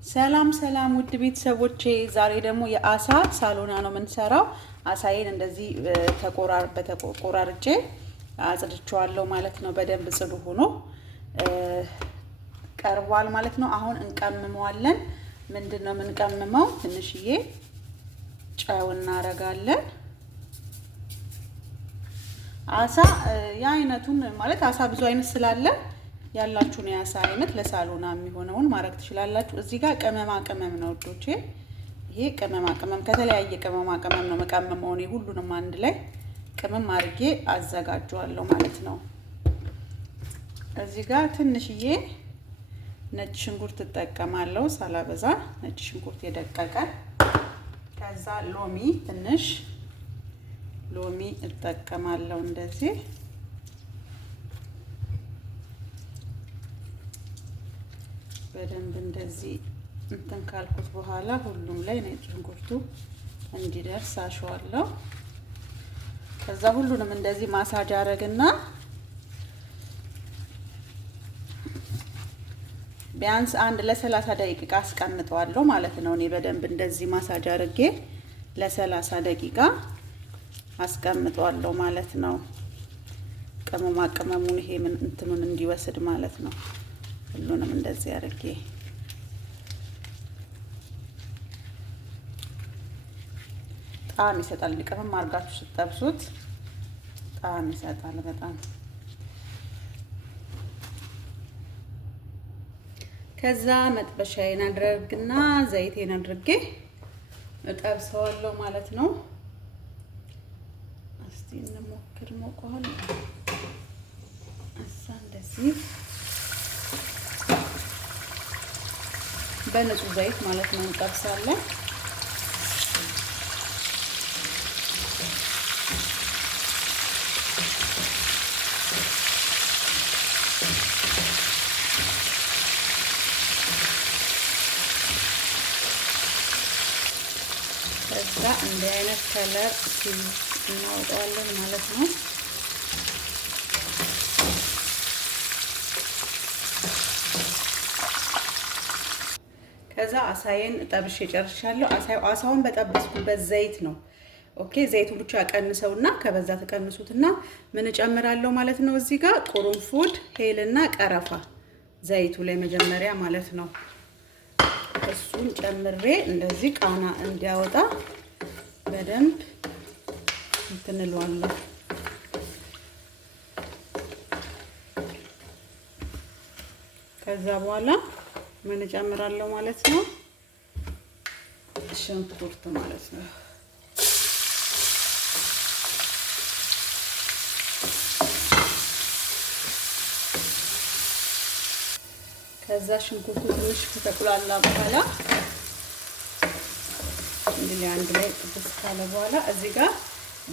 ሰላም ሰላም ውድ ቤተሰቦቼ ዛሬ ደግሞ የአሳ ሳሎና ነው የምንሰራው። አሳዬን እንደዚህ ተቆራርጬ አጽድቼዋለሁ ማለት ነው። በደንብ ጽዱ ሆኖ ቀርቧል ማለት ነው። አሁን እንቀምመዋለን። ምንድነው የምንቀምመው? ትንሽዬ ጨው እናረጋለን። አሳ የአይነቱን ማለት አሳ ብዙ አይነት ስላለ ያላችሁን የአሳ አይነት ለሳሎና የሚሆነውን ማድረግ ትችላላችሁ። እዚህ ጋር ቅመማ ቅመም ነው ወዶቼ። ይሄ ቅመማ ቅመም ከተለያየ ቅመማ ቅመም ነው መቀመመው። እኔ ሁሉንም አንድ ላይ ቅመም አድርጌ አዘጋጀዋለሁ ማለት ነው። እዚህ ጋር ትንሽዬ ነጭ ሽንኩርት እጠቀማለሁ ሳላበዛ፣ ነጭ ሽንኩርት የደቀቀ። ከዛ ሎሚ ትንሽ ሎሚ እጠቀማለሁ እንደዚህ። በደንብ እንደዚህ እንትን ካልኩት በኋላ ሁሉም ላይ ነጭ ሽንኩርቱ እንዲደርስ አሸዋለሁ። ከዛ ሁሉንም እንደዚህ ማሳጅ አረግና ቢያንስ ለ30 ደቂቃ አስቀምጠዋለሁ ማለት ነው። እኔ በደንብ እንደዚህ ማሳጅ አርጌ ለ30 ደቂቃ አስቀምጠዋለሁ ማለት ነው። ቅመማ ቅመሙን ይሄ ምን እንትኑን እንዲወስድ ማለት ነው። ሁሉንም እንደዚህ አርጌ ጣዕም ይሰጣል። ቅመም አርጋችሁ ስትጠብሱት ጣዕም ይሰጣል በጣም። ከዛ መጥበሻዬን አድርግና ዘይቴን አድርጌ እጠብሰዋለሁ ማለት ነው። እስቲ እንሞክር። ሞቋል እዛ እንደዚህ በንጹህ ዘይት ማለት ነው እንጠብሳለን። ከዛ እንደ አይነት ከለር እናወጣዋለን ማለት ነው። ከዛ አሳዬን ጠብሼ ጨርሻለሁ። አሳውን በጠበስኩበት ዘይት ነው። ኦኬ ዘይቱን ብቻ ቀንሰውና ከበዛ ተቀንሱትና ምን እጨምራለሁ ማለት ነው። እዚህ ጋር ቁርንፉድ፣ ሄልና ቀረፋ ዘይቱ ላይ መጀመሪያ ማለት ነው። እሱን ጨምሬ እንደዚህ ቃና እንዲያወጣ በደንብ እንትንለዋለሁ። ከዛ በኋላ ምን እጨምራለሁ ማለት ነው? ሽንኩርት ማለት ነው። ከዛ ሽንኩርቱ ትንሽ ከተቁላላ በኋላ እንግዲህ አንድ ላይ ጥብስ ካለ በኋላ እዚህ ጋር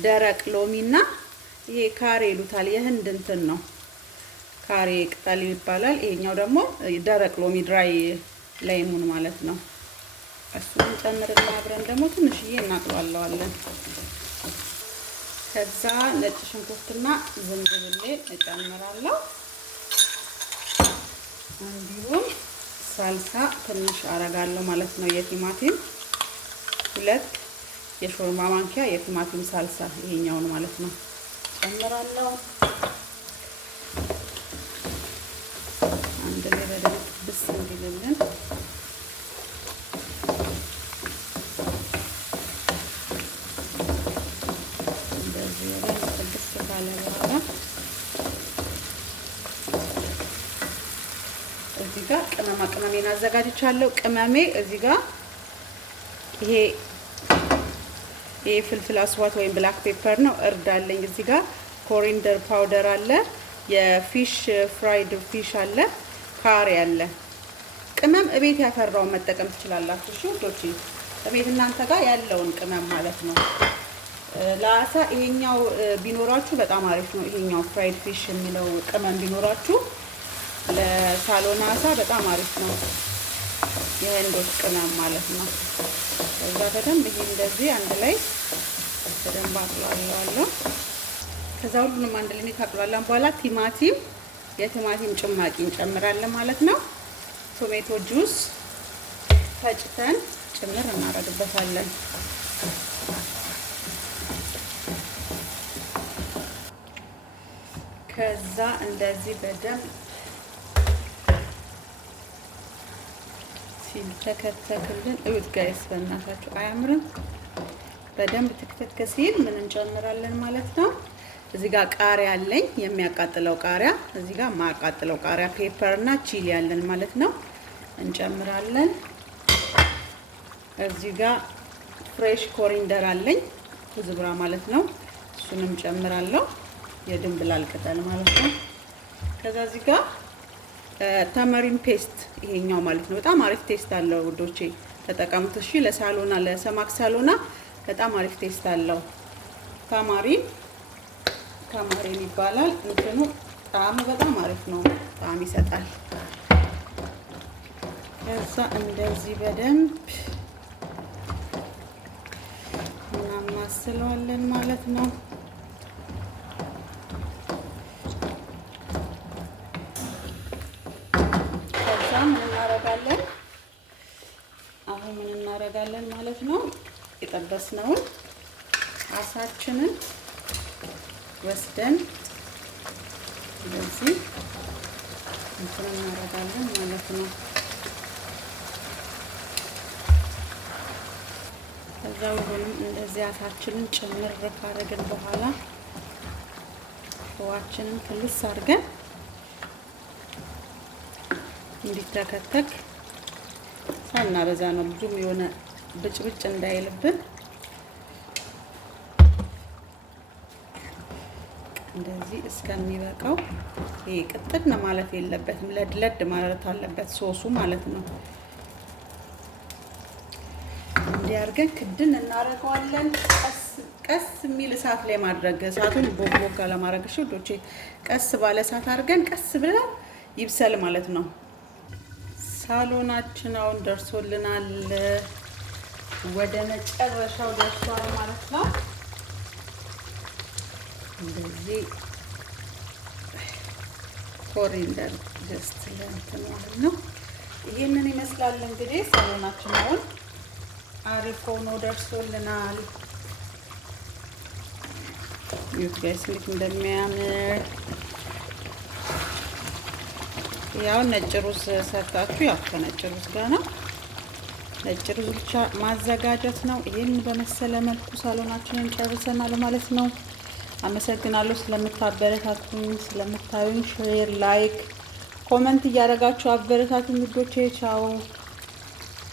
ደረቅ ሎሚና ይሄ ካሬ ይሉታል የህንድ እንትን ነው፣ ካሬ ቅጠል ይባላል። ይሄኛው ደግሞ ደረቅ ሎሚ ድራይ ላይሙን ማለት ነው። እሱን ጨምርና አብረን ደግሞ ትንሽዬ እናቅሏለዋለን። ከዛ ነጭ ሽንኩርትና ዝንጅብል እጨምራለሁ። እንዲሁም ሳልሳ ትንሽ አረጋለሁ ማለት ነው። የቲማቲም 2 የሾርባ ማንኪያ የቲማቲም ሳልሳ ይሄኛውን ማለት ነው ጨምራለሁ። አንድ ላይ በደንብ ብስ እንዲልልን እንደዚህ በደንብ ብስ ካለ በኋላ እዚህ ጋር ቅመማ ቅመሜን አዘጋጅቻለሁ። ቅመሜ እዚህ ጋር ይሄ ፍልፍል አስዋት ወይም ብላክ ፔፐር ነው። እርድ አለኝ እዚህ ጋር፣ ኮሪንደር ፓውደር አለ፣ የፊሽ ፍራይድ ፊሽ አለ፣ ካሪ አለ። ቅመም እቤት ያፈራውን መጠቀም ትችላላችሁ። እሺ ወዶቼ፣ እቤት እናንተ ጋር ያለውን ቅመም ማለት ነው። ለአሳ ይሄኛው ቢኖራችሁ በጣም አሪፍ ነው። ይሄኛው ፍራይድ ፊሽ የሚለው ቅመም ቢኖራችሁ ለሳሎና አሳ በጣም አሪፍ ነው። የህንዶች ቅመም ማለት ነው። ከዛ በደንብ ይሄ እንደዚህ አንድ ላይ በደንብ አቅላለዋለሁ። ከዛ ሁሉንም አንድ ላይ ካቅላለን በኋላ የቲማቲም ጭማቂ እንጨምራለን ማለት ነው። ቶሜቶ ጁስ ፈጭተን ጭምር እናደርግበታለን። ከዛ እንደዚህ በደንብ ሲተከተክልን እዩት ጋይስ፣ በእናታችሁ አያምርም? በደንብ ትክተክ ሲል ምን እንጨምራለን ማለት ነው። እዚህ ጋር ቃሪያ አለኝ፣ የሚያቃጥለው ቃሪያ። እዚህ ጋር ማያቃጥለው ቃሪያ፣ ፔፐር እና ቺሊ ያለን ማለት ነው እንጨምራለን። እዚህ ጋር ፍሬሽ ኮሪንደር አለኝ፣ ዝብራ ማለት ነው። እሱንም ጨምራለሁ፣ የድንብላል ቅጠል ማለት ነው። ከዛ እዚህ ጋር ተመሪን ፔስት፣ ይሄኛው ማለት ነው። በጣም አሪፍ ቴስት አለው ውዶቼ፣ ተጠቀሙት እሺ። ለሳሎና ለሰማክ ሳሎና በጣም አሪፍ ቴስት አለው። ታማሪን ይባላል እንትኑ። ጣዕሙ በጣም አሪፍ ነው፣ ጣዕም ይሰጣል። ከዛ እንደዚህ በደንብ እናማስለዋለን ማለት ነው። ከዛ ምን እናረጋለን? አሁን ምን እናረጋለን ማለት ነው? የጠበስነውን አሳችንን ወስደን እንደዚህ እንትን እናረጋለን ማለት ነው። ከዛ ሁሉንም እንደዚህ አሳችንን ጭምር ካረግን በኋላ ውሃችንን ክልስ አድርገን እንዲተከተክ ሳናበዛ ነው፣ ብዙም የሆነ ብጭብጭ እንዳይልብን እንደዚህ እስከሚበቃው። ይሄ ቅጥን ማለት የለበትም፣ ለድለድ ማለት አለበት ሶሱ ማለት ነው። እንዲያርገን ክድን እናደርገዋለን። ቀስ የሚል እሳት ላይ ማድረግ፣ እሳቱን ቦግ ለማድረግ እሺ ውዶቼ፣ ቀስ ባለ እሳት አድርገን ቀስ ብለን ይብሰል ማለት ነው። ሳሎናችን አሁን ደርሶልናል፣ ወደ መጨረሻው ደርሷል ማለት ነው። እንደዚህ ኮሪንደር ጀስት ለእንትን ማለት ነው። ይሄንን ይመስላል እንግዲህ ሳሎናችን አሁን አሪፍ ሆኖ ደርሶልናል። ዩት ጋይስ እንዴት እንደሚያምር ያው ነጭ ሩዝ ሰርታችሁ ያው ከነጭ ሩዝ ጋር ነው፣ ነጭ ሩዝ ብቻ ማዘጋጀት ነው። ይሄን በመሰለ መልኩ ሳሎናችንን ጨርሰናል ማለት ነው። አመሰግናለሁ ስለምታበረታቱኝ፣ ስለምታዩኝ። ሼር፣ ላይክ፣ ኮሜንት እያደረጋችሁ አበረታቱኝ ውዶቼ። ቻው።